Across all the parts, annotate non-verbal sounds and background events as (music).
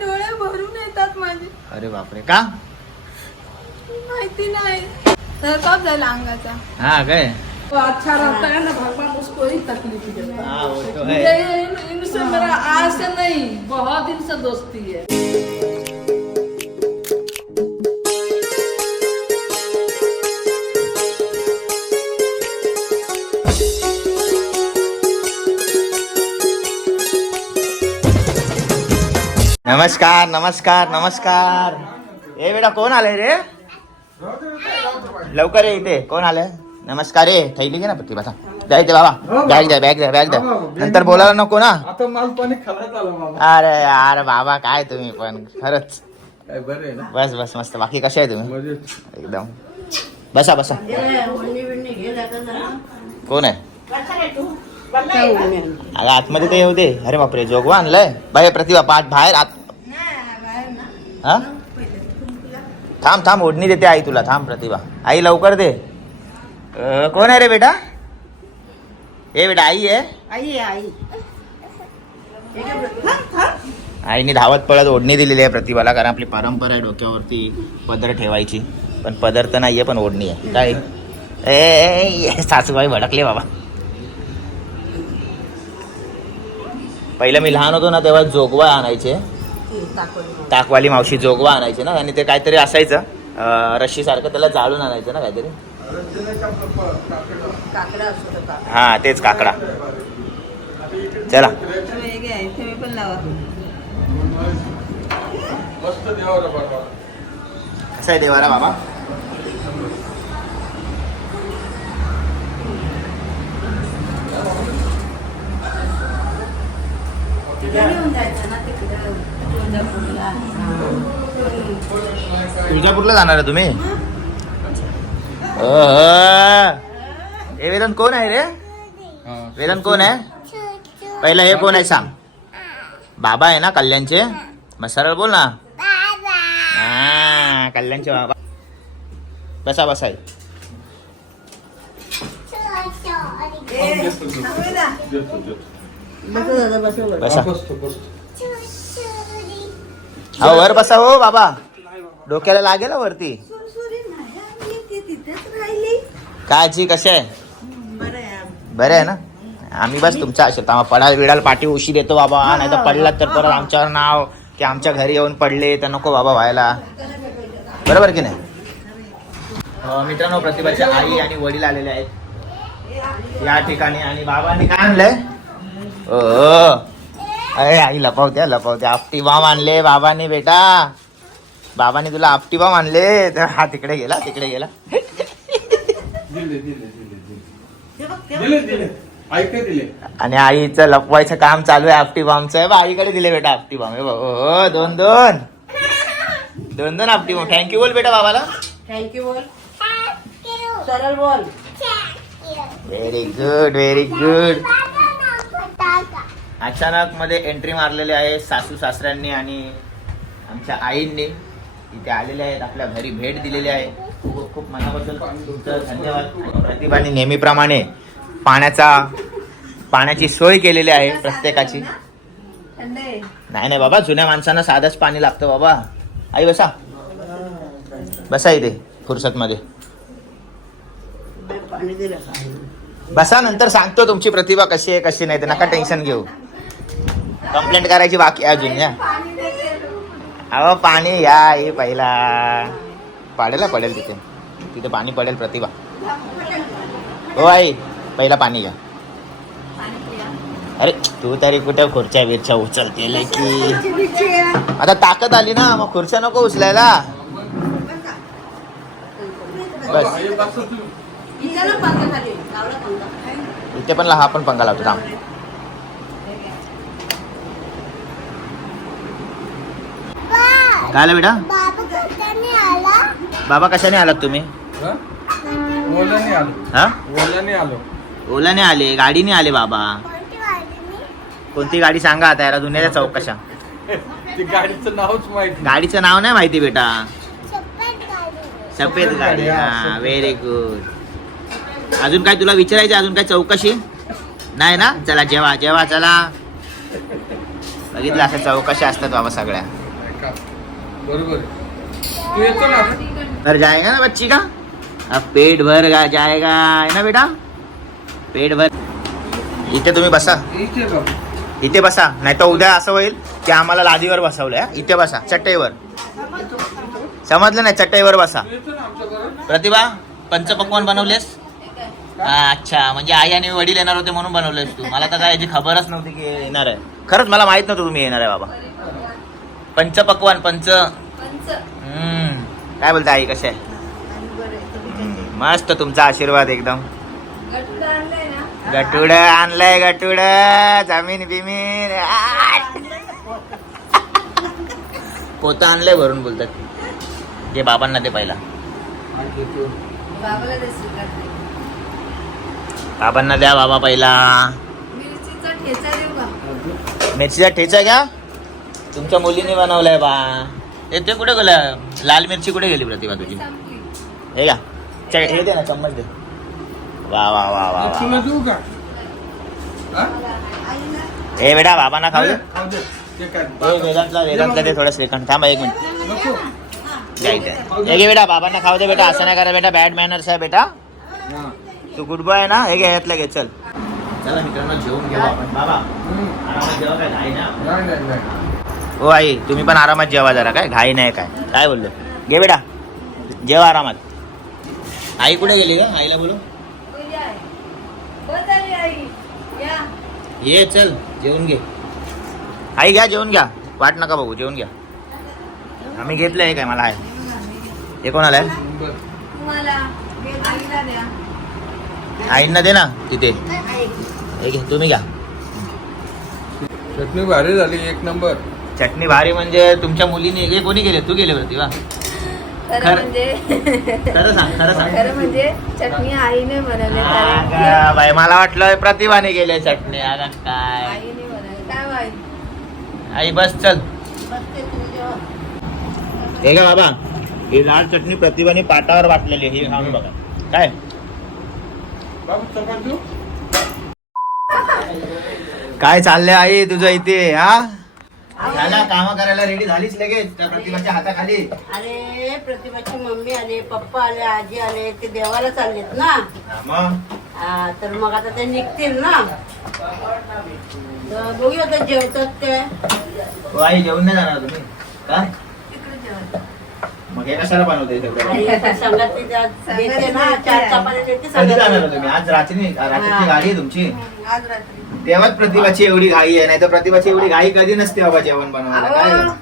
डोळे भरून येतात माझे. अरे बापरे का? माहिती नाही. तर कप जाईल अंगाचा. हा काय? तो अच्छा रहता है ना भगवान उसको ही तकलीफ देता. है वो तो इनसे मेरा आज से नहीं बहुत दिन से दोस्ती है. नमस्कार नमस्कार नमस्कार. ए बेटा कोण आलंय रे? लवकर ये इथे. कोण आलंय? नमस्कार रे थैली घे ना प्रतिभा द्या इथे बाबा. बॅग द्या बॅग द्या बॅग द्या नंतर बोलायला नको ना. आता माल पाणी खाण्यात आलं बाबा. अरे यार बाबा काय तुम्ही पण? खरंच. काय बरं आहे ना? बस बस मस्त. बाकी कसे आहे तुम्ही? एकदम. बसा बसा. कोण आहे? अरे आतमध्ये ते येऊ दे. अरे बापरे जोगवा आणलाय. बाय प्रतिभा पाठ बाहेर आत हा? थांब थांब ओढणी देते आई तुला. थांब प्रतिभा. आई लवकर दे. अं, कोण आहे रे बेटा? ए बेटा आई आहे? आई आई. आईने धावत पळत ओढणी दिलेली आहे प्रतिभाला कारण आपली परंपरा आहे डोक्यावरती पदर ठेवायची. पण पदर तर नाहीये पण ओढणी आहे. काय? ए, ए ए, सासूबाई भडकले बाबा. पहिलं मी लहान होतो ना तेव्हा जोगवा आणायचे. ताकवाली मावशी जोगवा आणायचे ना आणि ते काहीतरी असायचं. अं, रश्शीसारखं त्याला जाळून आणायचं ना काहीतरी. हा तेच काकडा. चला. देवाला कसा आहे देवारा बाबा? तुळजापूरला जाणार आहे तुम्ही. हे वेदन कोण आहे रे? वेदन कोण आहे? पहिलं हे कोण आहे सांग. बाबा आहे ना कल्याणचे? मग सरळ बोल ना. हा कल्याणचे बाबा. बसा बसा देतो देतो बसा हा, बसतो बसतो हा वर बसा हो बाबा. डोक्याला लागेल हा वरती. काळजी कशी आहे? बरं आहे ना? आम्ही बस तुमच्या असेल तर पडाल बिडाल पाठी उशी देतो बाबा. नाही तर पडलात तर परत आमच्यावर नाव की आमच्या घरी येऊन पडले तर नको बाबा व्हायला. बरोबर की नाही? मित्रांनो प्रतिभाची आई आणि वडील आलेले आहेत. या ठिकाणी आणि बाबांनी काय आणलंय? ओ अरे आई लपवत्या लपवत्या आपटी बॉम्ब आणले बाबांनी बेटा. बाबांनी तुला आपटी बॉम्ब आणले. तर हा तिकडे गेला तिकडे गेला. दिले दिले दिले दिले. दिले दिले. ऐका दिले. आणि आईचं लपवायचं काम चालू आहे आपटी बॉम्बचं आहे. बा आईकडे दिले बेटा आपटी बॉम्ब हे बघ, ओ दोन दोन. दोन दोन आपटी बॉम्ब थँक्यू बोल बेटा बाबाला. थँक्यू बोल. सरळ बोल. व्हेरी गुड व्हेरी गुड अचानक मध्ये एंट्री मारलेली आहे सासू सासऱ्यांनी आणि आमच्या आईंनी. इथे आलेले आहेत आपल्या घरी भेट दिलेली आहे. खूप खूप मनाबद्दल तुमचं धन्यवाद प्रतिभाने नेहमीप्रमाणे पाण्याचा पाण्याची सोय केलेली आहे प्रत्येकाची. नाही नाही बाबा जुन्या माणसांना साधंच पाणी लागतं बाबा. आई बसा. बसा इथे फुरसत मध्ये बसा नंतर सांगतो तुमची प्रतिभा कशी आहे कशी नाही ते. नका टेन्शन घेऊ. कंप्लेंट करायची बाकी अजून या. अहो पाणी या हे पहिला. पडेल पडेल तिथे. तिथे पाणी पडेल प्रतिभा. हो आई पहिला पाणी घ्या. अरे तू तरी कुठे खुर्च्या बिरच्या उचलते की? आता ताकद आली ना मग खुर्च्या नको उचलायला. बस. इथे पण हा पण पंगा लावतो थांब. काय आलं बेटा? बाबा कशाने आलात तुम्ही? हा? आलो. हा? आलो. ओलाने आले गाडीने आले बाबा. कोणती गाडी सांगा आता याला दुनियाच्या चौकशा ती गाडीचं नावच माहिती गाडीचं नाव नाही माहिती बेटा. सफेद गाडी. हा व्हेरी गुड. अजून काय तुला विचारायचं अजून काय चौकशी? नाही ना? चला जेवा जेवा चला. बघितलं असं चौकशी असतात बाबा सगळ्या. बरोबर. आहे. तू येतो ना आता? भर जाएगा ना बच्ची का? अब पेट भर गा जाएगा. है ना बेटा? पेट भर इथे तुम्ही बसा. इथे बाबा इथे बसा. नाही तर उद्या असं होईल की आम्हाला लादीवर बसवलंय हा. इथे बसा चटईवर. समजलं नाही? चटईवर बसा. तू येतो ना आमच्या बरोबर प्रतिभा पंचपक्वान बनवलेस? हा, अच्छा म्हणजे आई आणि वडील येणार होते म्हणून बनवलेस तू. मला तर काय याची खबरच नव्हती की येणार आहे. खरंच मला माहीत नव्हतं तुम्ही येणार आहे बाबा. पंचपक्वान पंच. पंच. हम्म. काय बोलता आई कसे आहे? हम्म, मस्त तुमचा आशीर्वाद एकदम. गटूड आणलंय ना? गटुड जमीन बिमीन. पोतं आणलंय भरून बोलतात. जे बाबांना ते. पहिला बाबांना द्या बाबा पहिला. मिरचीचा ठेचा देऊ का? मिरचीचा ठेचा घ्या. तुमच्या मुलीने बनवलाय बा. ए ते कुठे गेलं? लाल मिरची कुठे गेली प्रतिभा तुझी? हे घ्या. च- हे दे ना चम्मच दे. वा वा वा वा वा तुला देऊ का? हा? हे बेटा बाबांना खाऊ दे. खाऊ दे. ते काय? वेदांतला वेदांतला दे थोडं श्रीखंड. थांबा एक मिनिट. नको. हे घे बेटा बाबांना खाऊ दे बेटा. असं नाही करा बेटा. बॅड मॅनर्स आहे बेटा. हा. तू गुड बॉय आहे ना? हे घे यातलं घे चल. चला मित्रांनो जेवून घेऊ आपण. बाबा हम्म. आरामात जेवा काय? ना? नाही नाही नाही. हो आई तुम्ही पण आरामात जेवा जरा. काय घाई नाही काय? काय बोललो? घे बेटा. जेवा आरामात. आई कुठे गेली ग? आईला बोलू ये चल जेवून घे. आई घ्या जेवून घ्या. वाट नका बघू जेवून घ्या. आम्ही घेतलं आहे काय? मला आहे. हे कोणाला आहे आईंना दे ना तिथे. हे घे तुम्ही घ्या. चटणी भारी झाली एक नंबर. चटणी भारी म्हणजे तुमच्या मुलीने हे कोणी गेले तू गेले प्रतिभा खरं खरं. म्हणजे खरं सांग खरं सांग. खरं म्हणजे चटणी आईने बनवली कारण की अगं बाई मला वाटलं प्रतिभाने गेले चटणी. अगं काय? आईने बनवली. काय आई बस चल. हे का बाबा. ही लाल चटणी प्रतिभाने पाटावर वाटलेली आहे. ही खाऊन बघा. काय? काय चाललंय आई तुझं इथे हा? झाला काम करायला रेडी झालीच लगेच. त्या प्रतिभाच्या हाताखाली. अरे प्रतिभाची मम्मी आले पप्पा आले आजी आले ते देवाला चाललेत ना? हा, मग? हा, तर मग आता ते निघतील ना? तर बघूया आता जेवतात ते. हो, आई जेवण नाही जाणार तुम्ही? का? मग हे कशाला बनवते आणि सगळं? आता संगात ते त्या- देते ना चार चपात्या देते कधी जाणार संगात तुम्ही? आज रात्री रात्रीची हा. गाडी आहे तुमची. आज रात्री. तेव्हाच प्रतिभाची एवढी घाई आहे नाही तर प्रतिभाची एवढी घाई कधी नसते बाबा जेवण बनवायला काय अहो, झालं?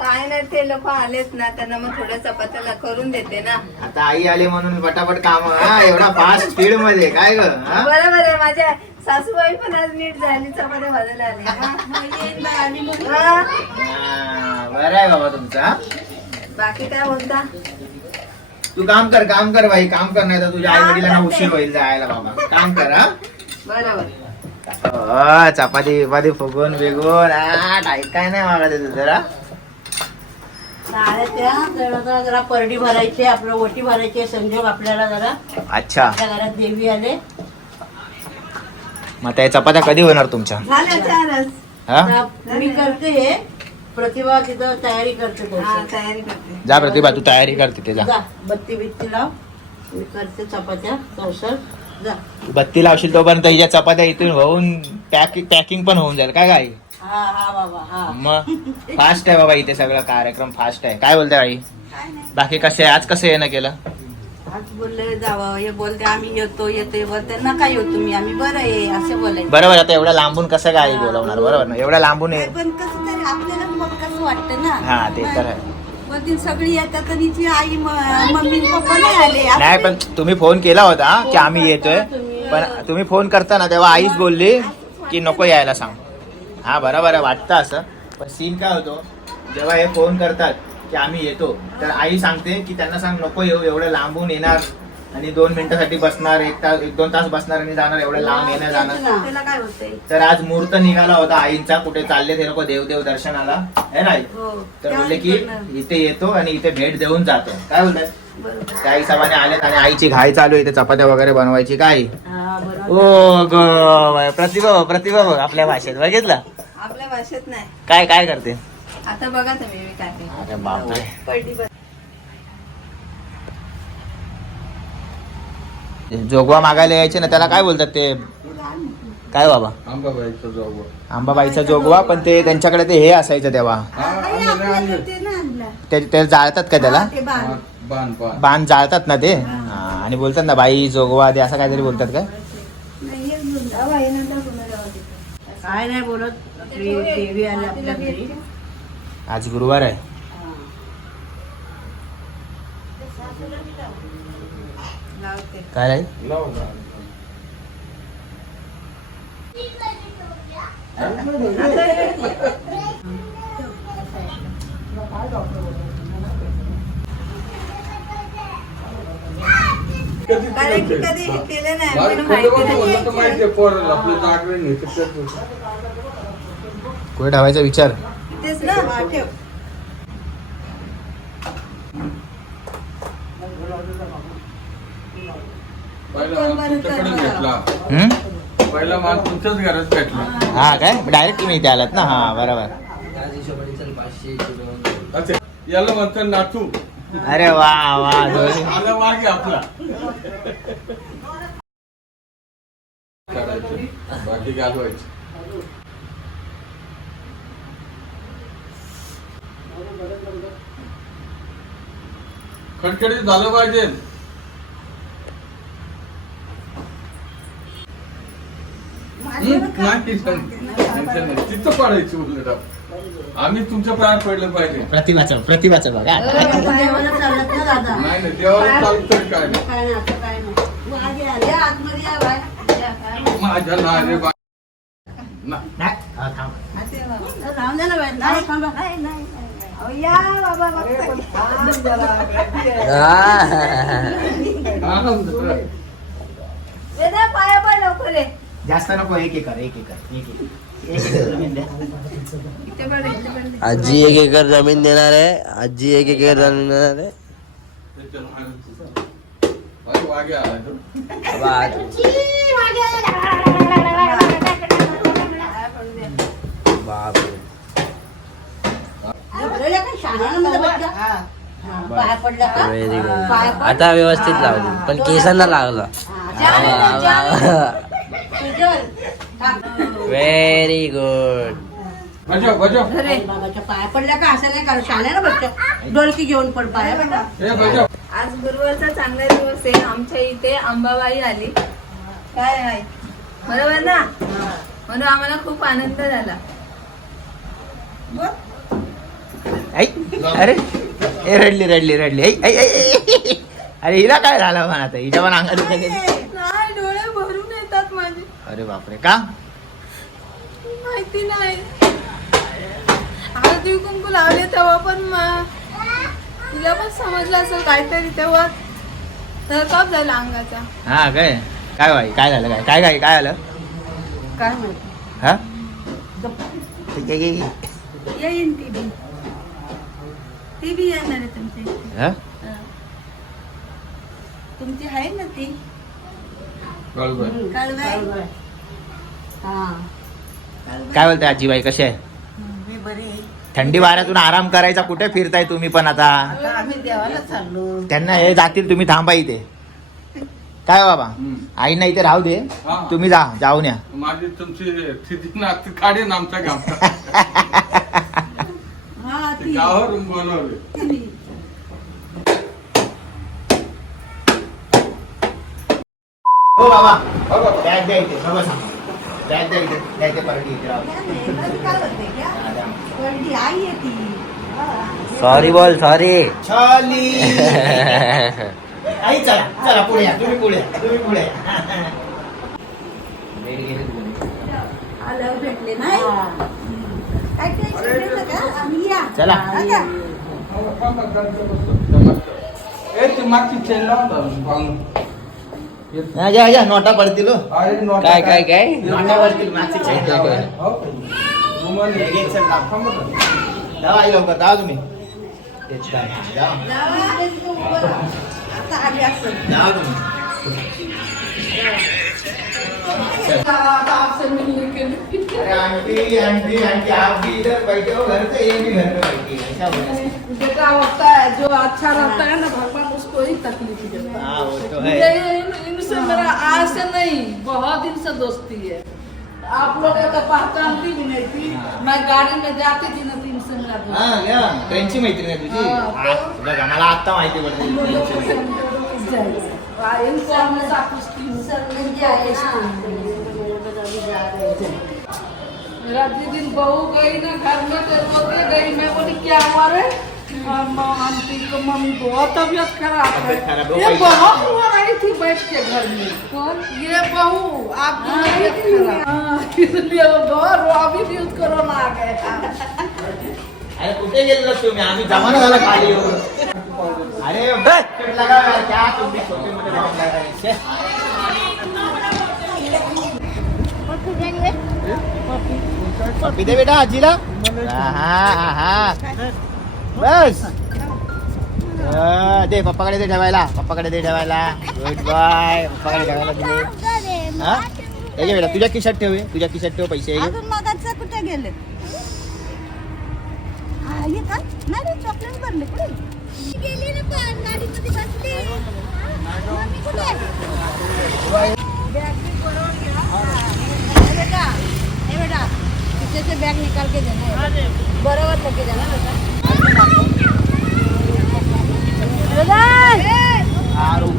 काय नाही ते लोक आलेत ना त्यांना मग थोड्या चपात्याला करून देते ना आता आई आले म्हणून पटापट काम हा एवढा फास्ट स्पीडमध्ये काय ग हा? बरोबर आहे माझ्या सासूबाई पण आज नीट झाली चपात्या भाजायला आली हा? हा? हा, बरं आहे बाबा तुमचा? बाकी काय बोलता तू काम कर काम कर बाई काम कर नाही तर तुझ्या आई वडिलांना उशीर होईल जायला बाबा काम कर हा बरोबर चपाती बिपाती फुगून बिगून काय नाही मागा तुझं जरा. त्या जरा परडी भरायची आपलं ओटी भरायची संजोग आपल्याला जरा. अच्छा. आपल्या घरात देवी आले. मग त्या चपात्या कधी होणार तुमच्या? चारच हा? मी करते. हे प्रतिभा तिथं तयारी करते हा त्याची. तयारी करते. जा प्रतिभा तू तयारी कर तिथे जा. जा बत्ती बित्ती लाव. मी करते चपात्या बत्ती लावशील तोपर्यंत हिच्या चपात्या इथून होऊन पॅकिंग पॅकिंग पण होऊन जाईल. काय काय हा हा बाबा हा. मग? फास्ट आहे बाबा इथे सगळं. कार्यक्रम फास्ट आहे. काय बोलते आई बाकी कसे आज कसं येणं केलं? आज बोलले जावं हे बोलते आम्ही येतो येतो बोलते. नका येऊ तुम्ही आम्ही बरं आहे असे बोलायचे. बरोबर आता एवढ्या लांबून कसं काय बोलवणार? बरोबर ना? एवढ्या लांबून ये. पण कसं तरी आपल्याला मग कसं वाटतं ना? हा ते तर आहे. बोलतील सगळी येतात आणि ती आई म- मम्मी पप्पा नाही आले. असं नाही पण तुम्ही फोन केला होता की आम्ही येतोय. पण तुम्ही फोन करताना तेव्हा आईच बोलली की नको यायला सांग. हा बरोबर आहे वाटतं असं. पण सीन काय होतो जेव्हा हे फोन करतात की आम्ही येतो तर आई सांगते की त्यांना सांग नको येऊ एवढं लांबून येणार आणि दोन मिनिटासाठी बसणार एक तास एक दोन तास बसणार आणि जाणार एवढं लांब येणार जाणार. त्याला काय होतंय? तर आज मुहूर्त निघाला होता आईंचा कुठे चालले ते लोक देवदेव दर्शनाला. है ना आई? हो. तर बोलले की इथे येतो आणि इथे भेट देऊन जातो. काय बोलताय? बरोबर. त्या हिशोबाने आलेत आणि आईची घाई चालू आहे इथे चपात्या वगैरे बनवायची काय? हा बरोबर. ओ ग प्रतिभा बघ, प्रतिभा बघ आपल्या भाषेत. बघितलं? आपल्या भाषेत नाही. काय काय करते? आता बघा तुम्ही मी काय ते. अरे बापरे. पडली. जोगवा मागायला यायचे ना त्याला काय बोलतात ते? काय बाबा? आंबाबाईचं जोगवा. पण ते त्यांच्याकडे ते हे असायचं तेव्हा. ते ते जाळतात का त्याला? ते बाण. जाळतात ना ते? हा, आणि बोलतात ना बाई जोगवा ते असं काहीतरी बोलतात का. काय नाही बोलत आपली देवी आली आपल्या घरी. आज गुरुवार आहे लावते काय कारण की कधी? हे केलं नाही पण माहिती. कुठे ठेवायचा विचार तेच ना ठेव पहिला माल तुमच्याच घरात भेटला. हा काय? डायरेक्ट तुम्ही इथे आलात ना? हा बरोबर. अच्छा याला म्हणतात नातू. अरे वा वा दोन्ही. आला मागे आपला. करायचं. बाकी घालवायचं. खडखडीत झालं पाहिजे हं? नाही टेन्शन टेन्शन नाही. तिथं पडायची उलट. आपण. आम्ही तुमच्या पायात पडलं पाहिजे. प्रतिभाचं प्रतिभाचं बघा. नाही देवाला चालतं काय माझ्या लहाने बा हा. (laughs) आनंद. पाया पड लवकर. जास्त नको एक एकर एक एकर एक एकर एक एकर जमीन द्या. आजी एक एकर जमीन देणार आहे आजी एक एकर जमीन देणार आहे. बापरे. हा, Very good. आता व्यवस्थित लावली पण केसांना लागला. व्हेरी गुड अरे बाबाच्या पाया पडल्या का? असं नाही कारण शाळेला बच्चा डोलकी घेऊन पड पाया पडला आज गुरुवारचा चांगला दिवस आहे. आमच्या इथे अंबाबाई आली. काय आहे? बरोबर ना? म्हणून आम्हाला खूप आनंद झाला. ऐ, अरे रडली रडली रडली. ऐ, ऐ, ऐ, ऐ. अरे हिला काय झालं म्हणा आता हिच्या पण अंगात दुखत आहे. नाही डोळे भरून येतात माझे अरे बापरे का? माहिती नाही. हळदी कुंकू लावले तेव्हा पण मा- तिला पण समजलं असेल काहीतरी तेव्हा. थरकाप झाला अंगाचा. हा काय? काय बाई काय झालं काय? काय काय काय झालं काय माहिती. हा. येईन ती बी. ती बी येणार आहे तुमची. हा? तुमची आहे ना ती? कालबाई हा काय बोलते आजीबाई कशी आहे? मी बरी आहे. थंडी वाऱ्यातून आराम करायचा कुठे फिरताय तुम्ही पण आता? आता आम्ही देवाला चाललो. त्यांना हे जातील तुम्ही थांबा इथे. काय बाबा? हम्म. आईना इथे राहू दे. हा. तुम्ही जा जाऊन या. माझी तुमची स्थिती ना काढेन आमच्या गावचा. हा ते ती. बोलवले. हो बाबा. बॅग द्या इथे सगळं सांगा. द्या इथे द्या इथे परडी इथे राहू दे. हा, द्या. वरती आई आहे ती सॉरी बोल सॉरी छली आई चला चला पुढे या तुम्ही पुढे या, तुम्ही पुढे भेटले नाही काय आम्ही या चला. हा का? ए ते मागची चेन. हा, या या नोटा पडतील हो. काय काय काय नोटा पडतील मागची. हो. आई लवकर तुम्ही तेच काय. तुम्ही अरे आंटी आंटी आंटी आप भी इधर बैठे हो घर पे ये भी घर पे बैठी है ऐसा बेटा होता है जो अच्छा रहता है ना भगवान उसको ही तकलीफ़ देता है हाँ वो तो है ये मेरा आज से नहीं बहुत दिन से दोस्ती है। आप लोग तो पहचानती भी नहीं थी मैं गाड़ी में जाती थी ना तीन से दोस्त। हा तुझी हा, हा, बघा मला आता माहिती पडते ट्रेनची. हाँ, इनको हमेशा पूछती हूँ मेरा दीदी बहू गई ना घर में तो रो के गई। मैं बोली क्या हुआ रे? आंटी को मम्मी बहुत तबीयत खराब है। तबीयत खराब है, ये पैसा- बहुत बैठ के घर में। कौन? ये बहू तबीयत खराब। हाँ, इसलिए बहुत अभी भी उसको रोना आ गया। अरे कुठे गेलेलो तुम्ही आम्ही जमाना झाला खाली येऊन. अरे लगा क्या तुम्ही छोटे मोठे भांडण लागायचे. छे. दे बेटा आजीला। हा हा बस। हा, दे पप्पाकडे दे ठेवायला. पप्पाकडे दे ठेवायला. गुड बाय पप्पाकडे ठेवायला दिले हा? हे बेटा तुझ्या खिशात ठेव तुझ्या खिशात ठेव पैसे. हे कुठे गेले? चॉकलेट भरले पण कुठे बॅग बरोबर निकाल के देना बरोबर लेके जाना बेटा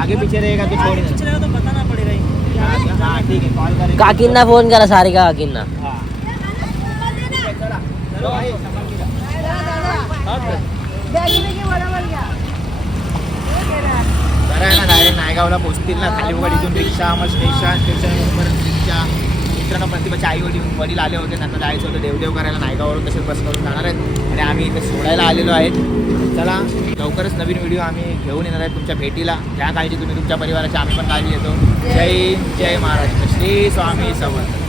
आगे पीछे रहेगा तो छोड़ देना तो बताना पड़ेगा हाँ। ठीक है कॉल करेंगे। काकींना फोन करा सारिका काकींना हाँ. के बरं आहे ना डायरेक्ट नायगावला पोहोचतील ना खाली इथून रिक्षा मग स्टेशन स्टेशन परत रिक्षा. मित्रांनो प्रतिभाचे आई वडील वडील आले होते त्यांना जायचं होतं देवदेव करायला नायगावरून तसेच बस करून जाणार आहेत. आणि आम्ही इथे सोडायला आलेलो आहेत. चला लवकरच नवीन व्हिडिओ आम्ही घेऊन येणार आहे तुमच्या भेटीला. ज्या काळजी तुम्ही तुमच्या परिवाराची आम्ही पण काळजी घेतो. जय जय महाराष्ट्र. श्री स्वामी समर्थ.